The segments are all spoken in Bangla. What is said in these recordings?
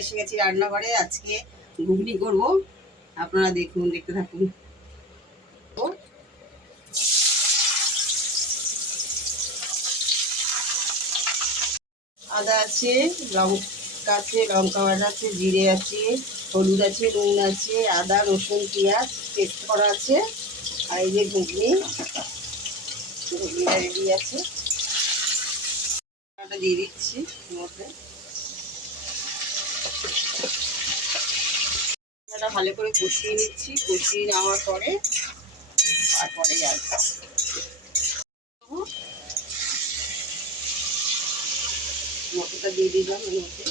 এসে গেছি রান্নাঘরে। আজকে ঘুগনি করব, আপনারা দেখুন, দেখতে থাকুন। আদা আছে, লঙ্কা আছে, লঙ্কা বাটা আছে, জিরে আছে, হলুদ আছে, নুন আছে, আদা রসুন পেঁয়াজ পেস্ট করা আছে। আর এই যে ঘুগনিটা রেডি আছে, দিয়ে দিচ্ছি মধ্যে। ভালো করে কষিয়ে নিচ্ছি, কষিয়ে নেওয়ার পরে তারপরে মটরটা দিয়ে দিলাম এর মধ্যে।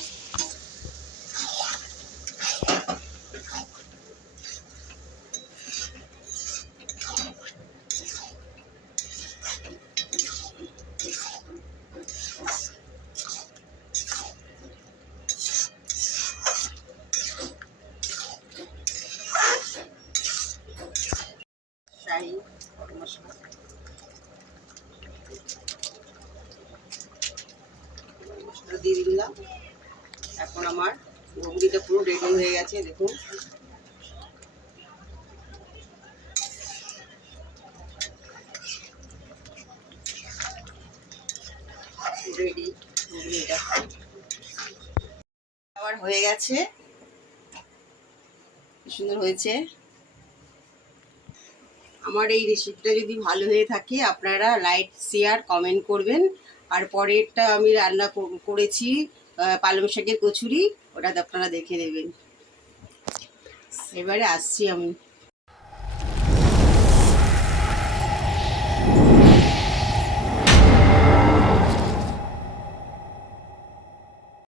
শাহি গরম মশলা, মশলা দিয়ে দিলাম। এখন আমার ঘুগনিটা পুরো রেডি হয়ে গেছে, দেখুন। রেডি ঘুগনিটা আবার হয়ে গেছে, সুন্দর হয়েছে। আমার এই রেসিপিটা যদি ভালো হয়ে থাকে আপনারা লাইক শেয়ার কমেন্ট করবেন। আর পরেরটা আমি রান্না করেছি পালং শাকের কচুরি, ওটা আপনারা দেখে নেবেন। এবারে আসছি আমি।